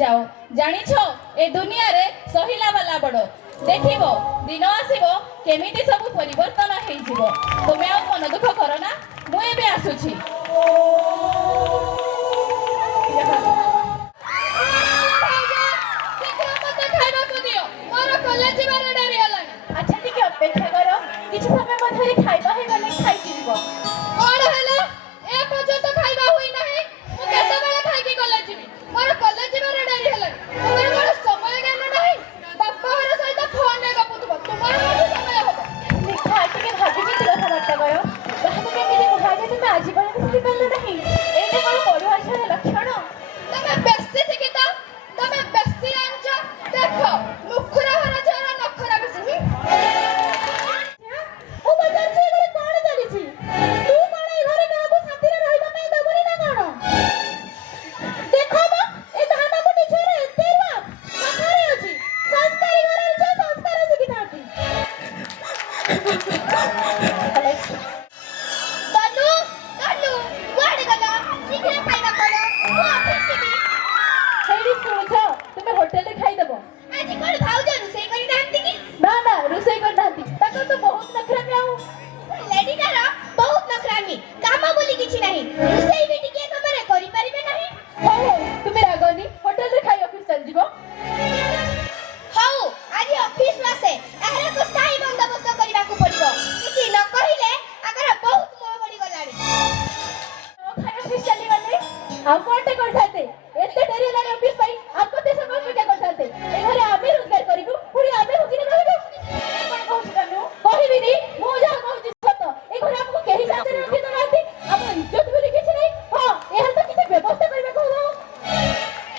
जाओ जानिछ ए दुनिया रे सहिला वाला बड़ देखिबो दिन आसीबो केमिति सब परिवर्तन हेइ जिवो तुमे आ मन दुख करो ना मु एबे आसुछि अच्छा ठीक है अपेक्षा करो किछ समय मधे खाइबा हे गले खाइ जिवो कोन हला ए पजो तो खाइबा होई नाही मु केते बेला खाइ के कॉलेज जीवी मोर कॉलेज जीवार डेरी हला तोर कोन समय ज्ञान नाही बापा हर सहित फोन ने गपुतबो तुमर कोन समय हो लिखा के भाभी जी कथा बात करो कहाको केमिति मुहाजे तुमे आजीवन सिखि पालो नाही एते कोन पढुआ छर लक्षण तमे बेसी शिखिता तमे बेसी अंच देखो मुखरा हर जरा नखरा बेसी ओ बजार से घरे कोन चली छी तू कोन ए घरे काको शांति रे रहिबा पई दबरी ना कोन देखो बा ए धाना को निछरे एते बाप कथारे अछि संस्कारी घरे छ संस्कार शिखिताती तनु तनु वाडे गला शीघ्र खाइबा करो मु ऑफिस जीवी हेडी सुनो तुमे होटल रे खाइ दबो आज कोन भाउज रुसई करी नांती की ना ना रुसई कर नांती ताको तो बहुत नखरा में आऊ लेडी तारा बहुत नखरामी काम बोली किछि नाही रुसई बेटी के तमरे करि परिबे नाही हो तुमे रागनी होटल रे खाइ ऑफिस चल जिवो हाउ आज ऑफिस वासे एहरे को स्थायी बंदोबस्त करबा को पड़िबो किछि न कहिले आकर बहुत मोह बड़ी गलानी खाइ ऑफिस चली गले आउ कोटे करथाते एते डेरी लागे ऑफिस पाई आपको ते सब के करथाते ए घरे आमे रोजगार करिबो पुरी आमे होगिने कहबो कोन कहू कनु कहिबिनी मु जा कहू सत ए घरे आपको केही साथे रखि तो नाती आप इज्जत बोली किछि नै हां एहर तो किछि व्यवस्था करबे कहू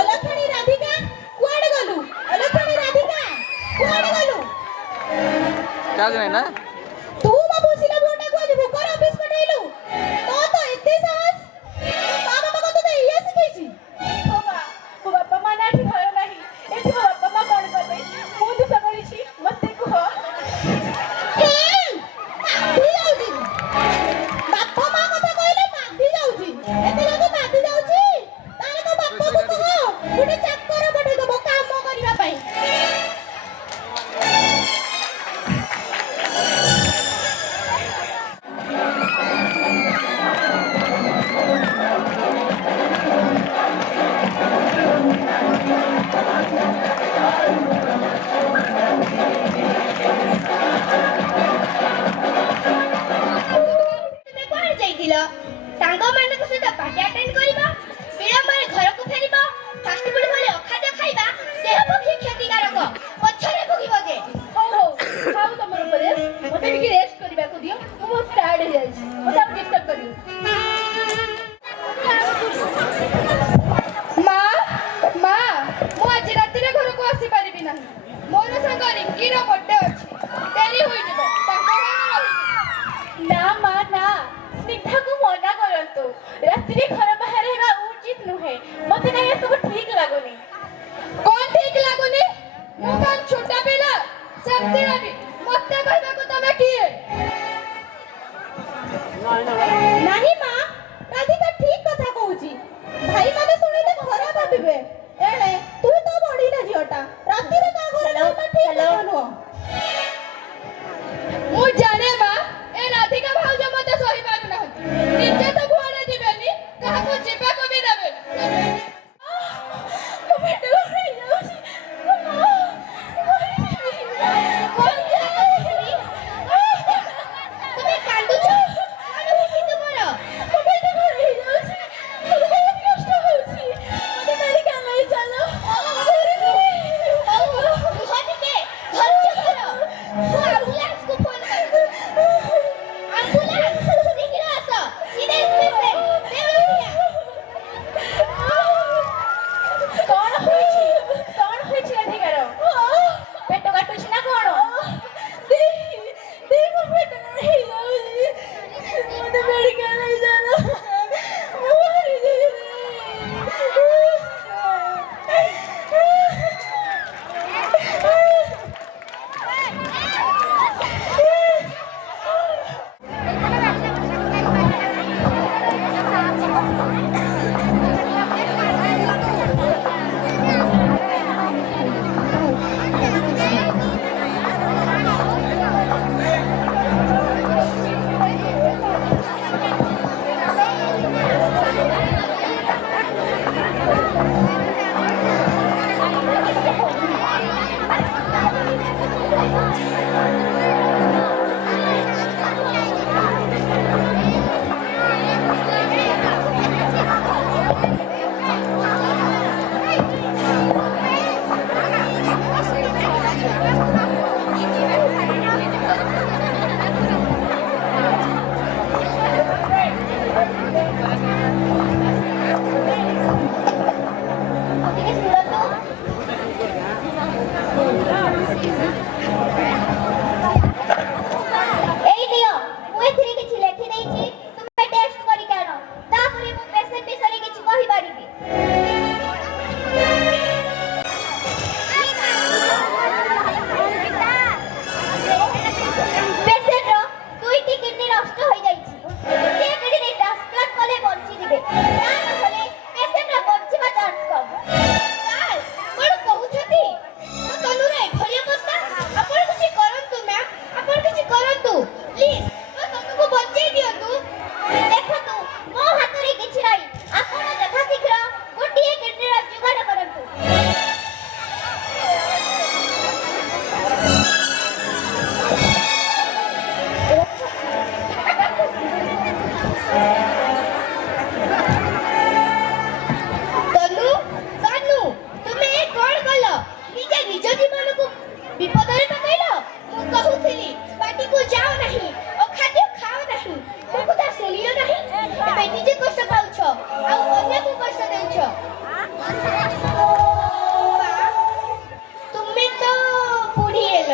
अलखणी राधिका कुआडे गलु अलखणी राधिका कुआडे गलु चार्ज नहीं ना तू मा भूसिला बोटा को आज भूकर ऑफिस पठैलु तो एते साहस बाबा बाबा तो ये सिखैछि ओ बाबा मा नाठी घर नाही एठी बाबा मा कोन करबे मु दुसा करिछि मते कुह माथि जाउछि बापा मा कथा कहले माथि जाउछि एते जदी माथि जाउछि ताले तो बापा को कह गुटे चाकर पठै दबो काम करिबा पई तुमे कोन जाइथिलो सांग मानक सहित पार्टी अटेंड करिबा विलंबरे घर को फेरिबा फास्ट फूड भले अखाद्य खाइबा देह पक्षी क्षतिकारक पछरे भोगिबो जे हो खाऊ तमर उपदेश मते भी रेस्ट करिबा को दियो मु बहुत टायर्ड हो जाई मते आप डिस्टर्ब करियो माँ मु आज राति रे घर को आसी परिबि नाही मोर संग रिंकी रो बर्थडे अछि देरी होई जबो ताका घर रहि ना मा ना स्निग्धा को मना करंतु रात्रि रे घर बाहर हेबा उचित नुहे मते नहीं सब ठीक लागोनी कोन ठीक लागुनी मु कान छोटा पिला सेमती रवि मते कहबा को तमे किए नहीं मां राधिका ठीक कथा कहूची भाई माने सुनिले खराब भाबिबे एणे तू तो बढी ना जियोटा रात्रि रे का घर ठीक नुहो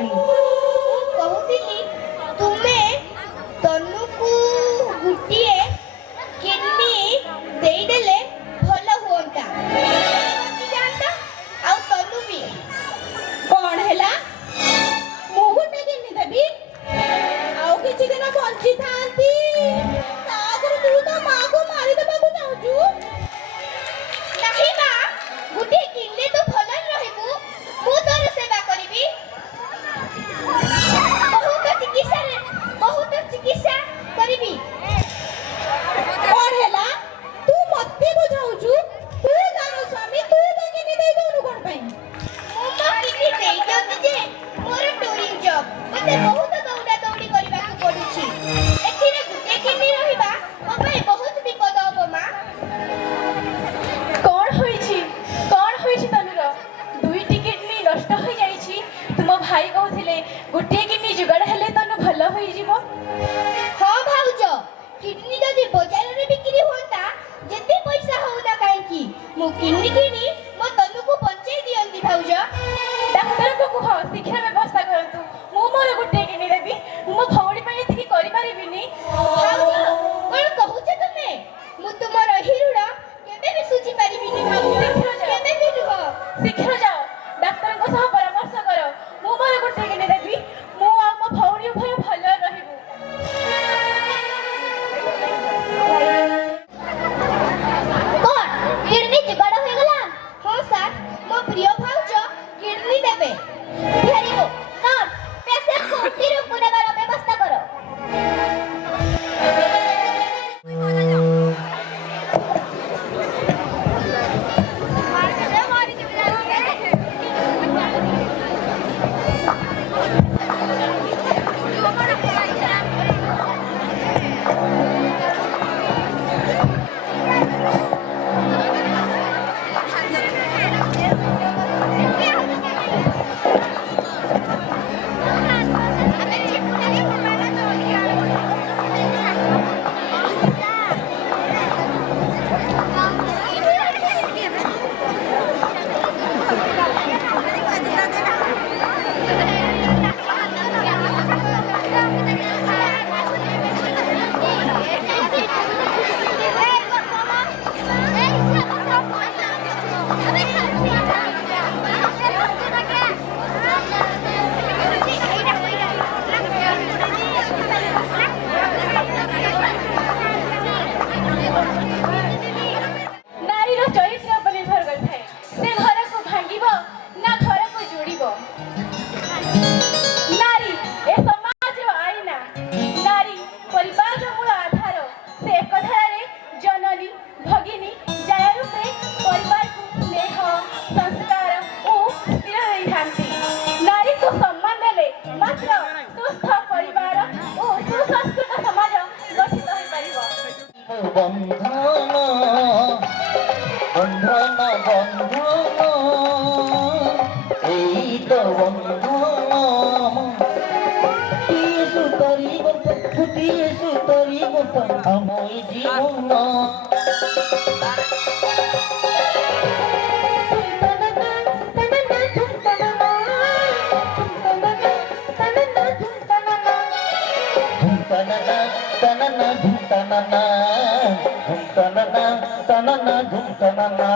କଲଣି? କହୁଥିଲି ତୁମେ ତନୁକୁ ଗୋଟିଏ କିଡନୀ ଦେଇଦେଲେ ଭଲ ହୁଅନ୍ତା। ବଞ୍ଚିଯାଆନ୍ତା ଆଉ ତନୁ ବି। କଣ ହେଲା? ମୁଁ ଗୋଟେ କିଡନୀ ଦେବି? ଆଉ କିଛି ଦିନ ବଞ୍ଚିଥାନ୍ତି। ତା ଆଗରୁ ତୁ ତ ମାକୁ ମାରିଦେବାକୁ ଚାହୁଁଛୁ? ନାହିଁ ମା, ଗୋଟିଏ କିଡନୀ ତୁ ଭଲରେ ରହିବୁ, ମୁଁ ତୋର ସେବା କରିବି। ବହୁତ ଚିକିତ୍ସା କରିବି। କଣ ହେଲା? ତୁ ମତେ ବୁଝାଉଛୁ? ତୁ ତାର ସ୍ୱାମୀ, ତୁ ତା କିଡନୀ ଦେଇଦଉନୁ କଣ ପାଇଁ? ମୁଁ ମୋ କିଡନୀ ଦେଇଦିଅନ୍ତି ଯେ ମୋର ଟୁରିଂ ଜବ୍। ମୋତେ ବହୁତ ଦୌଡ଼ା ଦୌଡ଼ି କରିବାକୁ ପଡୁଛି। ଏଥିରେ ଗୋଟିଏ କିଡନୀ ରହିବା ମୋ ପାଇଁ ବହୁତ ବିପଦ ହବ ମା। କଣ ହୋଇଛି? କଣ ହୋଇଛି ତନୁର? ଦୁଇଟି କିଡନୀ ନଷ୍ଟ ହୋଇଯାଇଛି। ତୁମ ଭାଇ କହୁଥିଲେ ଗୋଟିଏ କିଡନୀ ଯୋଗାଡ଼ ହେଲେ ତନୁ ଭଲ ହୋଇଯିବ। ହଁ ଭାଉଜ, କିଡନୀ ଯଦି ବଜାରରେ ବିକ୍ରି ହୁଅନ୍ତା, ଯେତେ ପଇସା ହଉନା କାହିଁକି, ମୁଁ କିଡନୀ କିଣି ମୋ ତନୁକୁ ବଞ୍ଚେଇ ଦିଅନ୍ତି ଭାଉଜ। ଡାକ୍ତରଙ୍କୁ କୁହ ଶୀଘ୍ର ବ୍ୟବସ୍ଥା କରନ୍ତୁ। ମୁଁ ମୋର ଗୋଟିଏ କିଡନୀ ଦେବି। ମୁଁ ମୋ ଭଉଣୀ ପାଇଁ ଏତିକି କରିପାରିବିନି। ଭାଉଜ, କଣ କହୁଛ ତୁମେ? ମୁଁ ତୁମର ଏହି ଋଣ କେବେ ବି ଶୁଝି ପାରିବିନି ଭାଉଜ। କେବେ ବି ନୁହଁ। ଶୀଘ୍ର ଯାଅ, ଡାକ୍ତରଙ୍କ ସହ ପରାମର୍ଶ କର। ମୁଁ ମୋର ଗୋଟିଏ କିଡନୀ ଦେବି। ମୁଁ ଆଉ ମୋ ଭଉଣୀ ଉଭୟ ଭଲରେ ରହିବୁ। କଣ କିଡନୀ ଯୋଗାଡ଼ ହୋଇଗଲା? ହଁ ସାର୍, ମୋ ପ୍ରିୟ ଭାଉଜ କିଡନୀ ଦେବେ। Very good. ନର୍ସ, ପେସେଣ୍ଟକୁ ଓଟି ରୁମକୁ ନେବାର ବ୍ୟବସ୍ଥା କର। ନାରୀର ଚରିତ୍ର ଉପରେ ନିର୍ଭର କରିଥାଏ। ସେ ଘରକୁ ଭାଙ୍ଗିବ ନା ଘରକୁ ଯୋଡ଼ିବ। ନାରୀ ଏ ସମାଜର ଆଇନା। ନାରୀ ପରିବାରର ମୂଳ ଆଧାର। ସେ ଏକଧାରାରେ ଜନନୀ, ଭଗିନୀ, ଜାୟା ରୂପେ ପରିବାରକୁ ସ୍ନେହ, ସଂସ୍କାର ଓ ସ୍ଥିର ଦେଇଥାନ୍ତି। ନାରୀକୁ ସମ୍ମାନ ଦେଲେ ମାତ୍ର ସୁସ୍ଥ ପରିବାର ଓ ସୁସଂସ୍କୃତ ସମାଜ ଗଠିତ ହୋଇପାରିବ। ବନ୍ଧନ ବନ୍ଧନ ବନ୍ଧନ এই তো বন্ধন সুতরি গত ফুটিয়ে সুতরি গত আমই জীবন ধুমতানা তানানা ধুমতানা ধুমতানা তানানা ধুমতানা